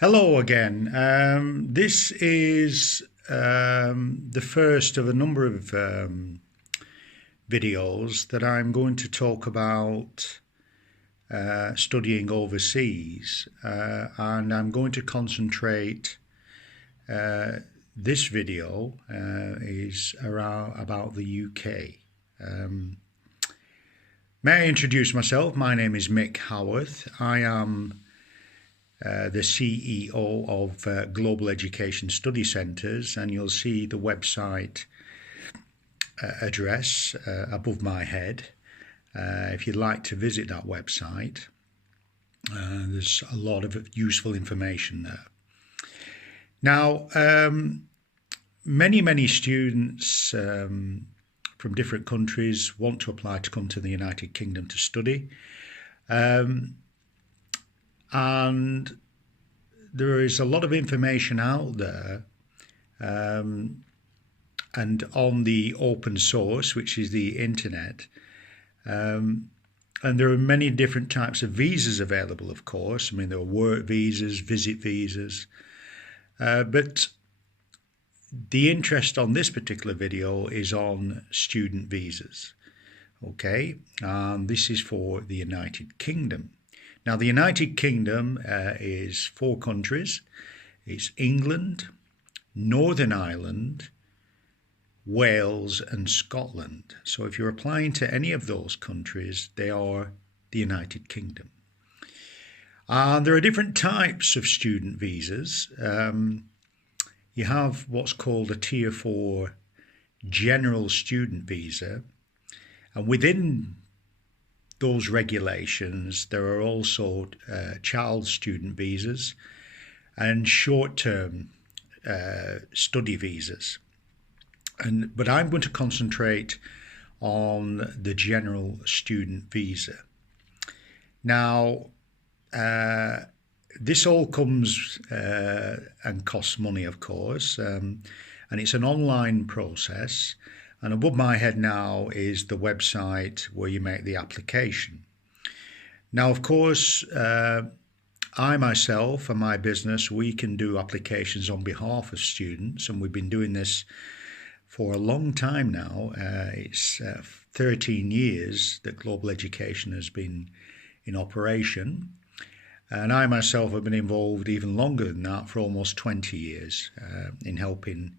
Hello again. This is the first of a number of videos that I'm going to talk about studying overseas, and I'm going to concentrate. This video is about the UK. May I introduce myself? My name is Mick Howarth. I am the CEO of Global Education Study Centres, and you'll see the website address above my head. If you'd like to visit that website, there's a lot of useful information there. Now, many students from different countries want to apply to come to the United Kingdom to study. And there is a lot of information out there and on the open source, which is the internet. And there are many different types of visas available, of course. I mean, there are work visas, visit visas. But the interest on this particular video is on student visas. Okay, and this is for the United Kingdom. Now, the United Kingdom is 4 countries. It's England, Northern Ireland, Wales and Scotland. So if you're applying to any of those countries, they are the United Kingdom. And there are different types of student visas. You have what's called a Tier 4 General Student Visa. And within those regulations, there are also child student visas and short-term study visas. But I'm going to concentrate on the general student visa. Now, this all comes and costs money, of course, and it's an online process. And above my head now is the website where you make the application. Now, of course, I myself and my business, we can do applications on behalf of students, and we've been doing this for a long time now. It's 13 years that Global Education has been in operation. And I myself have been involved even longer than that, for almost 20 years in helping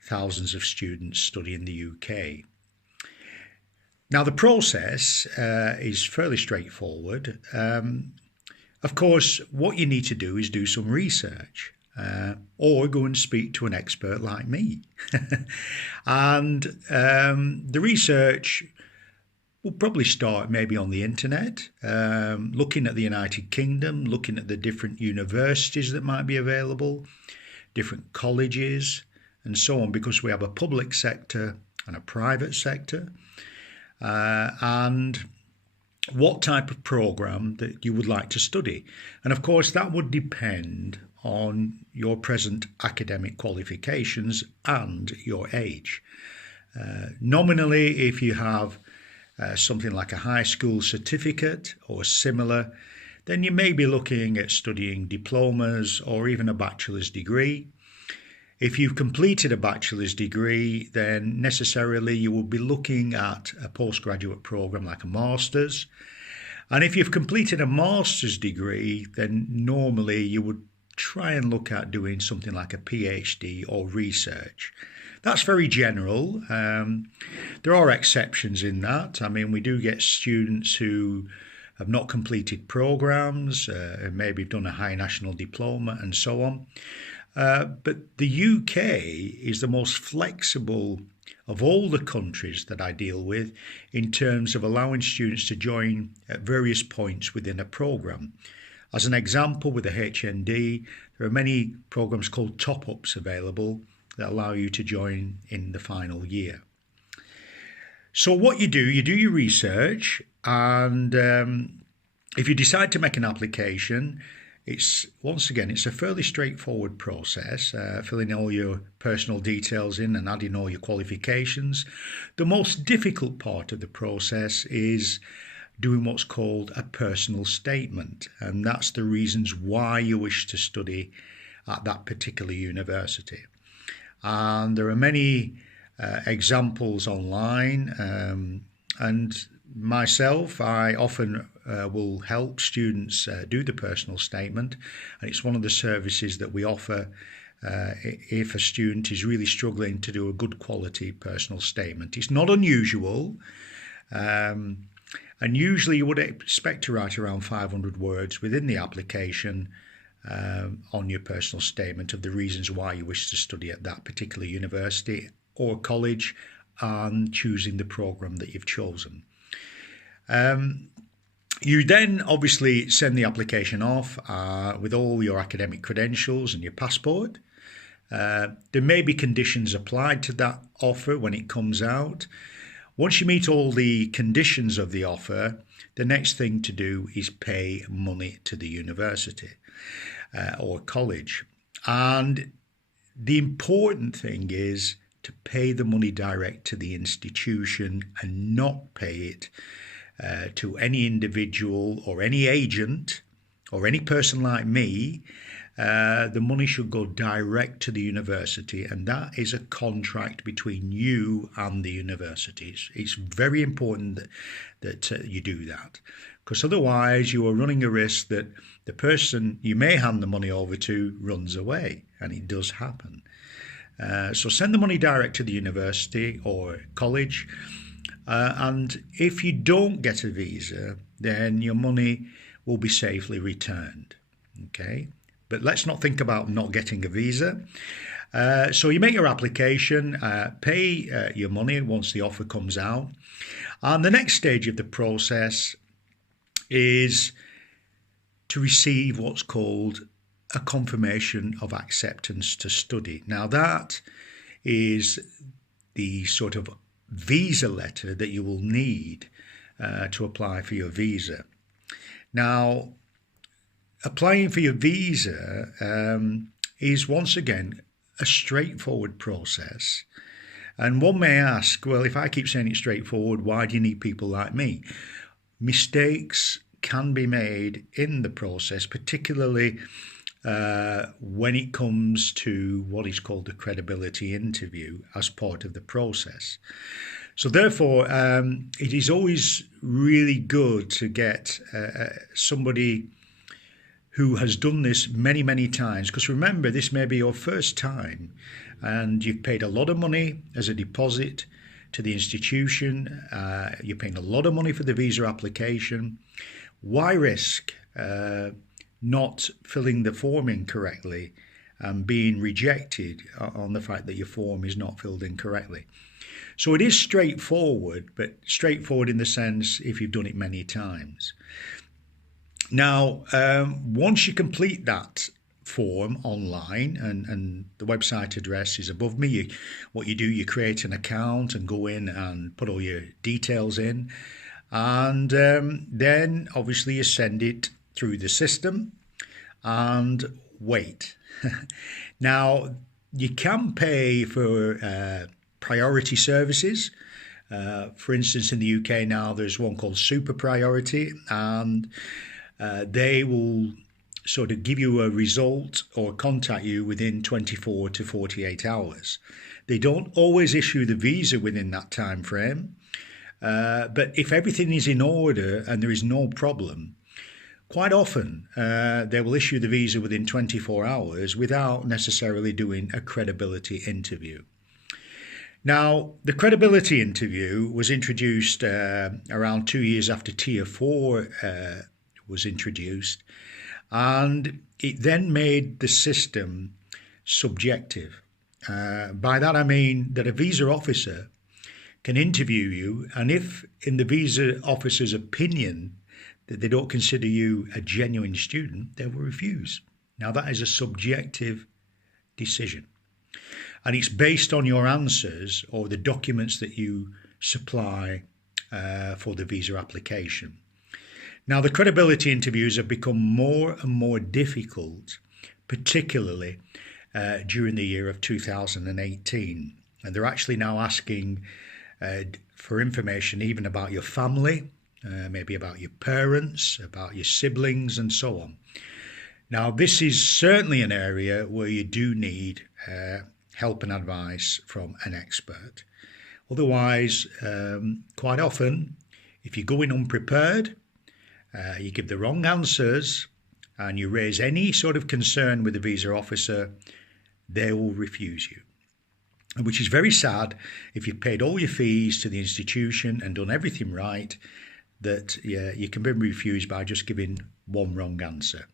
thousands of students study in the UK. Now, the process is fairly straightforward. Of course, what you need to do is do some research or go and speak to an expert like me. And the research will probably start maybe on the internet, looking at the United Kingdom, looking at the different universities that might be available, different colleges, and so on, because we have a public sector and a private sector, and what type of program that you would like to study. And of course, that would depend on your present academic qualifications and your age. Nominally, if you have something like a high school certificate or similar, then you may be looking at studying diplomas or even a bachelor's degree. If you've completed a bachelor's degree, then necessarily you will be looking at a postgraduate program like a master's. And if you've completed a master's degree, then normally you would try and look at doing something like a PhD or research. That's very general. There are exceptions in that. I mean, we do get students who have not completed programs, maybe done a high national diploma and so on. But the UK is the most flexible of all the countries that I deal with in terms of allowing students to join at various points within a programme. As an example, with the HND, there are many programmes called top-ups available that allow you to join in the final year. So what you do your research, and if you decide to make an application, it's a fairly straightforward process, filling all your personal details in and adding all your qualifications. The most difficult part of the process is doing what's called a personal statement, and that's the reasons why you wish to study at that particular university. And there are many examples online, and myself, I often will help students do the personal statement, and it's one of the services that we offer if a student is really struggling to do a good quality personal statement. It's not unusual, and usually you would expect to write around 500 words within the application on your personal statement of the reasons why you wish to study at that particular university or college and choosing the program that you've chosen. You then obviously send the application off with all your academic credentials and your passport. There may be conditions applied to that offer when it comes out. Once you meet all the conditions of the offer, the next thing to do is pay money to the university or college. And the important thing is to pay the money direct to the institution and not pay it to any individual or any agent or any person like me. The money should go direct to the university, and that is a contract between you and the universities. It's very important that you do that, because otherwise you are running a risk that the person you may hand the money over to runs away, and it does happen. So send the money direct to the university or college, and if you don't get a visa, then your money will be safely returned. Okay? But let's not think about not getting a visa. So you make your application, pay your money once the offer comes out. And the next stage of the process is to receive what's called a confirmation of acceptance to study. Now that is the sort of visa letter that you will need to apply for your visa. Now, applying for your visa is once again a straightforward process. And one may ask, well, if I keep saying it's straightforward, why do you need people like me? Mistakes can be made in the process, particularly when it comes to what is called the credibility interview as part of the process. So therefore, it is always really good to get somebody who has done this many, many times, because remember, this may be your first time and you've paid a lot of money as a deposit to the institution. You're paying a lot of money for the visa application. Why risk not filling the form in correctly and being rejected on the fact that your form is not filled in correctly? So it is straightforward, but straightforward in the sense if you've done it many times. Now, once you complete that form online, and the website address is above me, what you do, you create an account and go in and put all your details in, and then obviously you send it through the system and wait. Now, you can pay for priority services. For instance, in the UK now, there's one called Super Priority, and they will sort of give you a result or contact you within 24 to 48 hours. They don't always issue the visa within that time frame, but if everything is in order and there is no problem, quite often they will issue the visa within 24 hours without necessarily doing a credibility interview. Now, the credibility interview was introduced around 2 years after Tier 4 was introduced, and it then made the system subjective. By that I mean that a visa officer can interview you, and if in the visa officer's opinion that they don't consider you a genuine student, they will refuse. Now that is a subjective decision, and it's based on your answers or the documents that you supply for the visa application. Now, the credibility interviews have become more and more difficult, particularly during the year of 2018. And they're actually now asking for information even about your family, maybe about your parents, about your siblings, and so on. Now, this is certainly an area where you do need help and advice from an expert. Otherwise, quite often, if you go in unprepared, you give the wrong answers, and you raise any sort of concern with the visa officer, they will refuse you. Which is very sad if you've paid all your fees to the institution and done everything right, that you can be refused by just giving one wrong answer.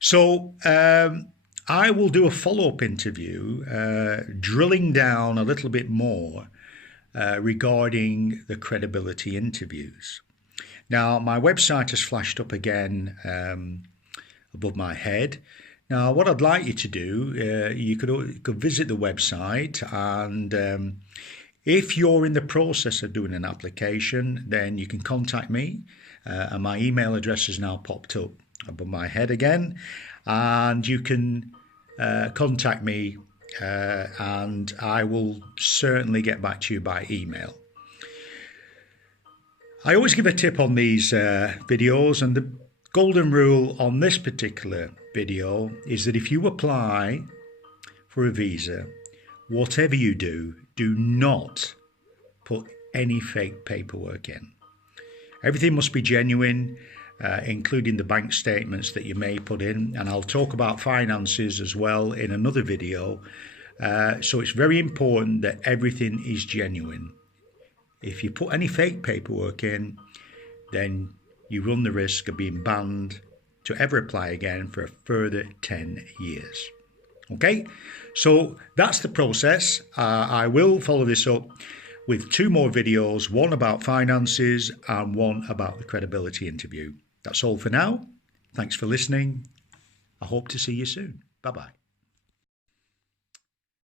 So I will do a follow-up interview drilling down a little bit more regarding the credibility interviews. Now, my website has flashed up again above my head. Now, what I'd like you to do, you could visit the website, and if you're in the process of doing an application, then you can contact me, and my email address has now popped up above my head again, and you can contact me, and I will certainly get back to you by email. I always give a tip on these videos, and the golden rule on this particular video is that if you apply for a visa, whatever you do, do not put any fake paperwork in. Everything must be genuine, including the bank statements that you may put in, and I'll talk about finances as well in another video. So it's very important that everything is genuine. If you put any fake paperwork in, then you run the risk of being banned to ever apply again for a further 10 years. Okay, so that's the process. I will follow this up with 2 more videos, one about finances and one about the credibility interview. That's all for now. Thanks for listening. I hope to see you soon. Bye-bye.